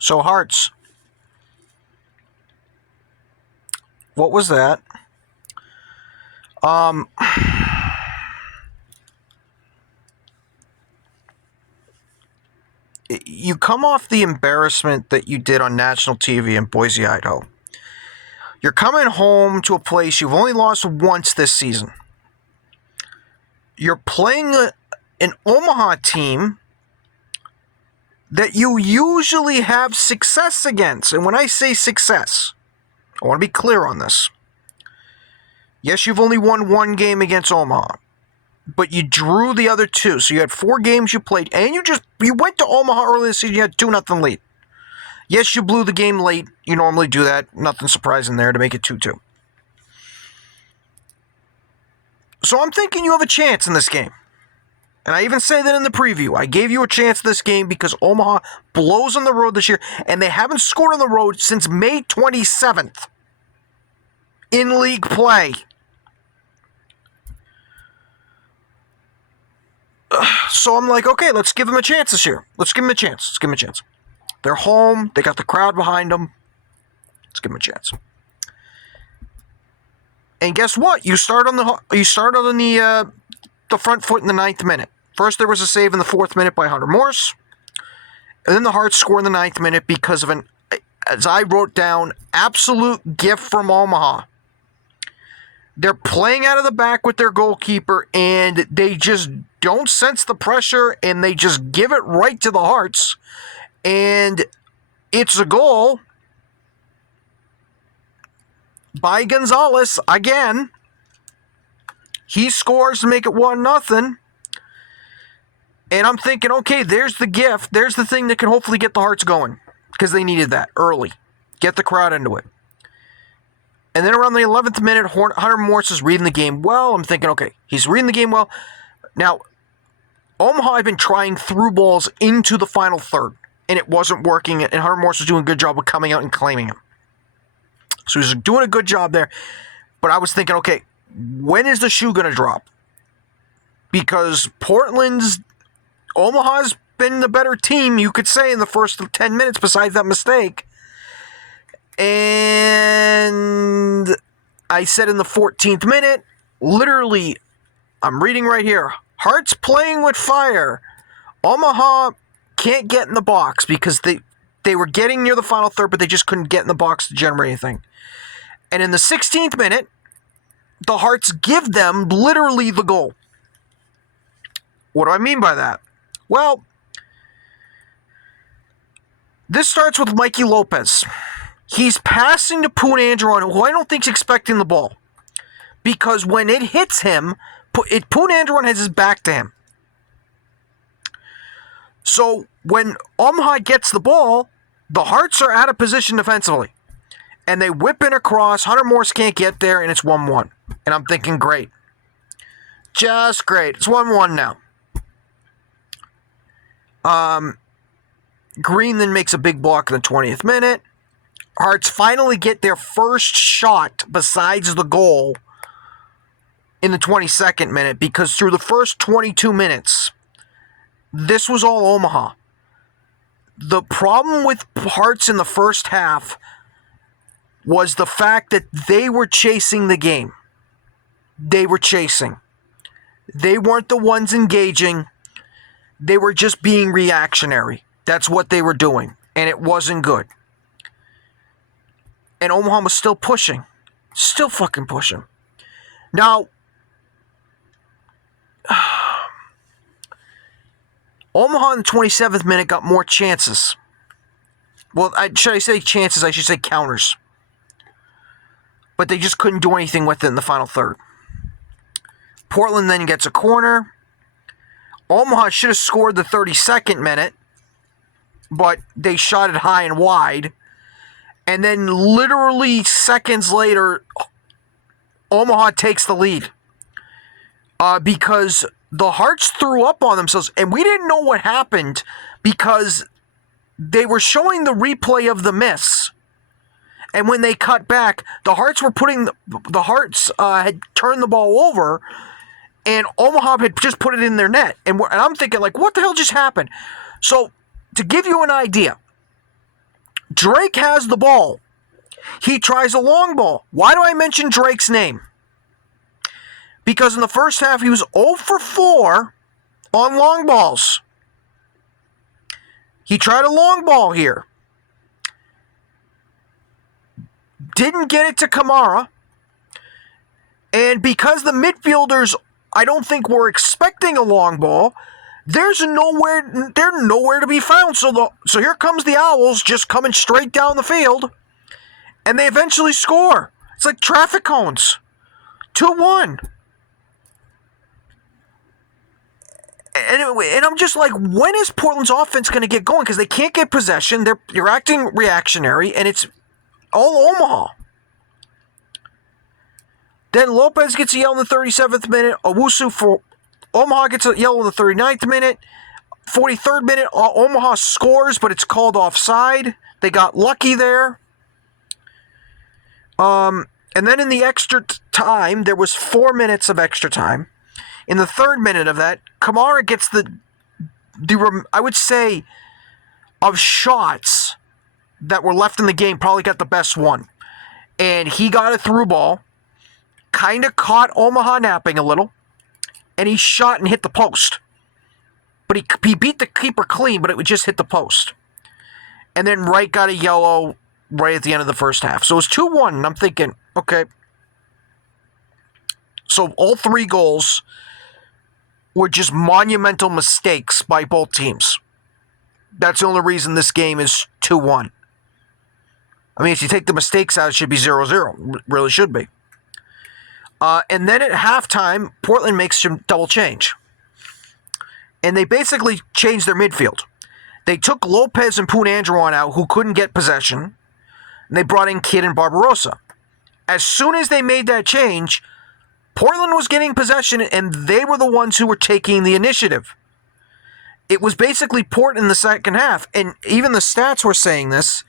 So, Hearts, what was that? You come off the embarrassment that you did on national TV in Boise, Idaho. You're coming home to a place you've only lost once this season. You're playing an Omaha team that you usually have success against. And when I say success, I want to be clear on this. Yes, you've only won one game against Omaha, but you drew the other two. So you had 4 games you played, and you went to Omaha early this season, you had 2-0 lead. Yes, you blew the game late. You normally do that. Nothing surprising there to make it 2-2. So I'm thinking you have a chance in this game. And I even say that in the preview. I gave you a chance this game because Omaha blows on the road this year, and they haven't scored on the road since May 27th in league play. So I'm like, okay, let's give them a chance this year. Let's give them a chance. They're home. They got the crowd behind them. Let's give them a chance. And guess what? You start on the front foot in the 9th minute. First, there was a save in the 4th minute by Hunter Morse. And then the Hearts score in the 9th minute because of as I wrote down, absolute gift from Omaha. They're playing out of the back with their goalkeeper, and they just don't sense the pressure, and they just give it right to the Hearts. And it's a goal by Gonzalez again. He scores to make it 1-0. And I'm thinking, okay, there's the gift. There's the thing that can hopefully get the Hearts going, because they needed that early. Get the crowd into it. And then around the 11th minute, Hunter Morse is reading the game well. I'm thinking, okay, he's reading the game well. Now, Omaha had been trying through balls into the final third, and it wasn't working, and Hunter Morse was doing a good job of coming out and claiming him. So he's doing a good job there. But I was thinking, okay, when is the shoe going to drop? Because Omaha's been the better team, you could say, in the first 10 minutes besides that mistake. And I said in the 14th minute, literally, I'm reading right here, Hearts playing with fire. Omaha can't get in the box because they were getting near the final third, but they just couldn't get in the box to generate anything. And in the 16th minute, the Hearts give them literally the goal. What do I mean by that? Well, this starts with Mikey Lopez. He's passing to Poon Andron, who I don't think's expecting the ball. Because when it hits him, Poon Andron has his back to him. So when Omaha gets the ball, the Hearts are out of position defensively. And they whip in across. Hunter Morse can't get there, and it's 1-1. And I'm thinking, great. Just great. It's 1-1 now. Green then makes a big block in the 20th minute. Hearts finally get their first shot besides the goal in the 22nd minute, because through the first 22 minutes, this was all Omaha. The problem with Hearts in the first half was the fact that they were chasing the game. They were chasing. They weren't the ones engaging. They were just being reactionary. That's what they were doing, and it wasn't good. And Omaha was still pushing. Still fucking pushing. Now, Omaha in the 27th minute got more chances. Well, should I say chances? I should say counters. But they just couldn't do anything with it in the final third. Portland then gets a corner. Omaha should have scored the 32nd minute, but they shot it high and wide. And then literally seconds later, Omaha takes the lead. Because the Hearts threw up on themselves. And we didn't know what happened because they were showing the replay of the miss. And when they cut back, the Hearts had turned the ball over. And Omaha had just put it in their net. And I'm thinking, like, what the hell just happened? So, to give you an idea, Drake has the ball. He tries a long ball. Why do I mention Drake's name? Because in the first half, he was 0 for 4 on long balls. He tried a long ball here. Didn't get it to Kamara. And because the midfielders, I don't think were expecting a long ball, they're nowhere to be found. So here comes the Owls just coming straight down the field. And they eventually score. It's like traffic cones. 2-1. And I'm just like, when is Portland's offense going to get going? Because they can't get possession. You're acting reactionary, and it's all Omaha. Then Lopez gets a yellow in the 37th minute. Owusu for Omaha gets a yellow in the 39th minute. 43rd minute, Omaha scores, but it's called offside. They got lucky there. And then in the extra time, there was 4 minutes of extra time. In the 3rd minute of that, Kamara gets I would say, of shots that were left in the game, probably got the best one. And he got a through ball, kind of caught Omaha napping a little, and he shot and hit the post. But he beat the keeper clean, but it would just hit the post. And then Wright got a yellow right at the end of the first half. So it was 2-1, and I'm thinking, okay. So all 3 goals were just monumental mistakes by both teams. That's the only reason this game is 2-1. I mean, if you take the mistakes out, it should be 0-0. It really should be. And then at halftime, Portland makes some double change. And they basically changed their midfield. They took Lopez and Poon-Andrewan out, who couldn't get possession, and they brought in Kidd and Barbarossa. As soon as they made that change, Portland was getting possession, and they were the ones who were taking the initiative. It was basically Portland in the second half, and even the stats were saying this.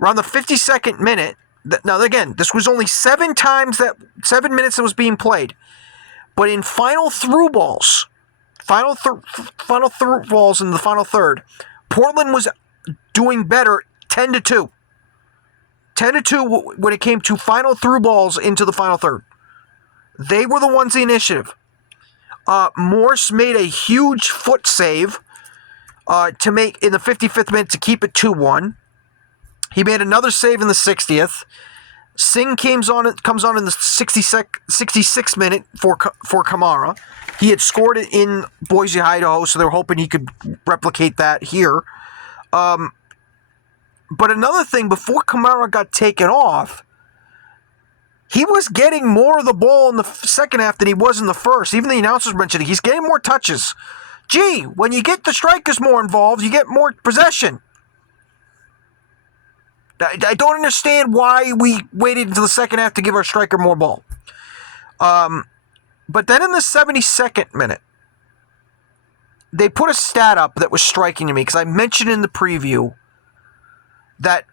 Around the 52nd minute, now again, this was only 7 minutes that was being played, but in final through balls in the final third, Portland was doing better 10-2. 10-2 when it came to final through balls into the final third. They were the ones the initiative. Morse made a huge foot save to make in the 55th minute to keep it 2-1. He made another save in the 60th. Singh comes on in the 66th minute for Kamara. He had scored it in Boise, Idaho, so they were hoping he could replicate that here. But another thing, before Kamara got taken off, he was getting more of the ball in the second half than he was in the first. Even the announcers mentioned it. He's getting more touches. Gee, when you get the strikers more involved, you get more possession. I don't understand why we waited until the second half to give our striker more ball. But then in the 72nd minute, they put a stat up that was striking to me, because I mentioned in the preview that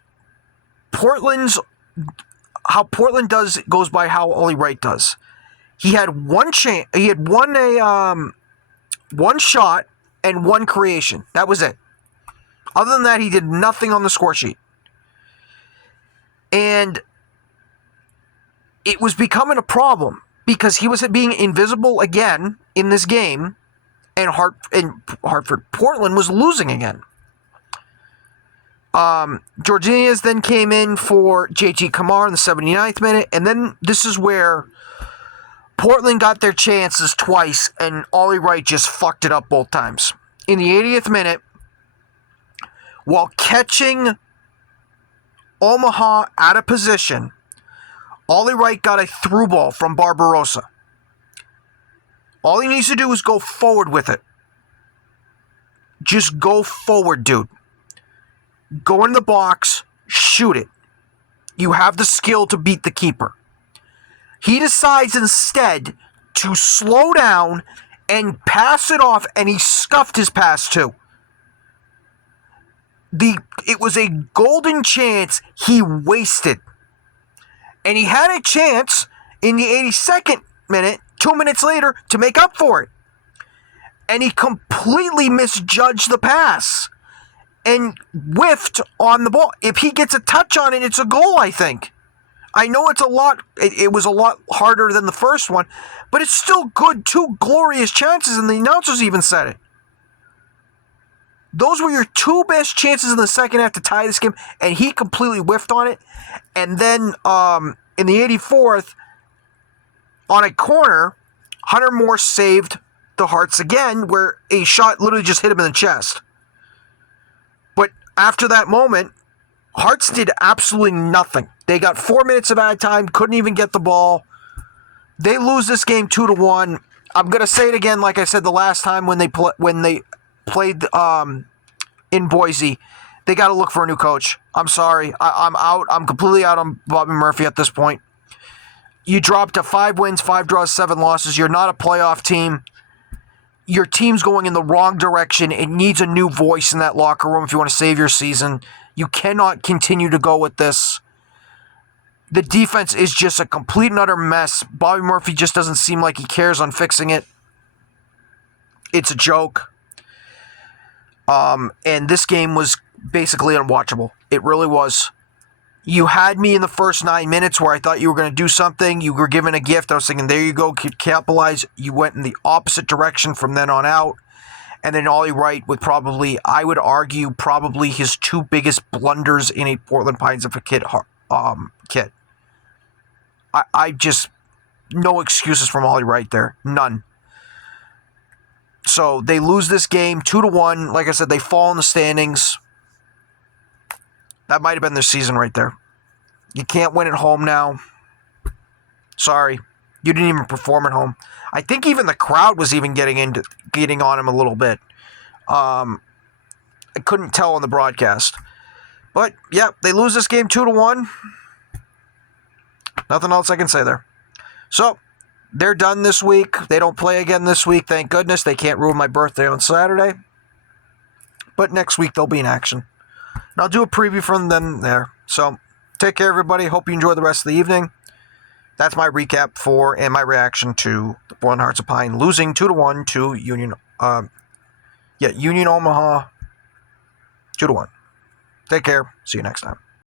how Portland goes by how Ollie Wright does. He had one shot and 1 creation. That was it. Other than that, he did nothing on the score sheet. And it was becoming a problem because he was being invisible again in this game, and Portland was losing again. Jorginez then came in for JT Kamara in the 79th minute, and then this is where Portland got their chances twice, and Ollie Wright just fucked it up both times. In the 80th minute, while catching Omaha out of position, Ollie Wright got a through ball from Barbarossa. All he needs to do is go forward with it. Just go forward, dude. Go in the box, shoot it. You have the skill to beat the keeper. He decides instead to slow down and pass it off, and he scuffed his pass too. It was a golden chance he wasted. And he had a chance in the 82nd minute, 2 minutes later, to make up for it. And he completely misjudged the pass. and whiffed on the ball. If he gets a touch on it, it's a goal, I think. I know it was a lot harder than the first one, but it's still good, 2 glorious chances, and the announcers even said it. Those were your 2 best chances in the second half to tie this game, and he completely whiffed on it. And then in the 84th, on a corner, Hunter Moore saved the Hearts again, where a shot literally just hit him in the chest. But after that moment, Hearts did absolutely nothing. They got 4 minutes of added time, couldn't even get the ball. They lose this game 2-1. I'm gonna say it again, like I said the last time when they played in Boise. They got to look for a new coach. I'm sorry, I'm out. I'm completely out on Bobby Murphy at this point. You dropped to 5 wins, 5 draws, 7 losses. You're not a playoff team. Your team's going in the wrong direction. It needs a new voice in that locker room if you want to save your season. You cannot continue to go with this. The defense is just a complete and utter mess. Bobby Murphy just doesn't seem like he cares on fixing it. It's a joke. And this game was basically unwatchable. It really was. You had me in the first 9 minutes where I thought you were going to do something. You were given a gift. I was thinking, there you go, capitalize. You went in the opposite direction from then on out. And then Ollie Wright with probably, I would argue, probably his 2 biggest blunders in a Portland Pines of a kit. I just, no excuses from Ollie Wright there. None. So they lose this game 2-1. Like I said, they fall in the standings. That might have been their season right there. You can't win at home now. Sorry. You didn't even perform at home. I think even the crowd was even getting on him a little bit. I couldn't tell on the broadcast. But, yeah, they lose this game 2-1. Nothing else I can say there. So, they're done this week. They don't play again this week. Thank goodness. They can't ruin my birthday on Saturday. But next week they'll be in action. And I'll do a preview from them there. So, take care, everybody. Hope you enjoy the rest of the evening. That's my recap for and my reaction to the Portland Hearts of Pine losing 2-1 to Union Omaha 2-1. Take care. See you next time.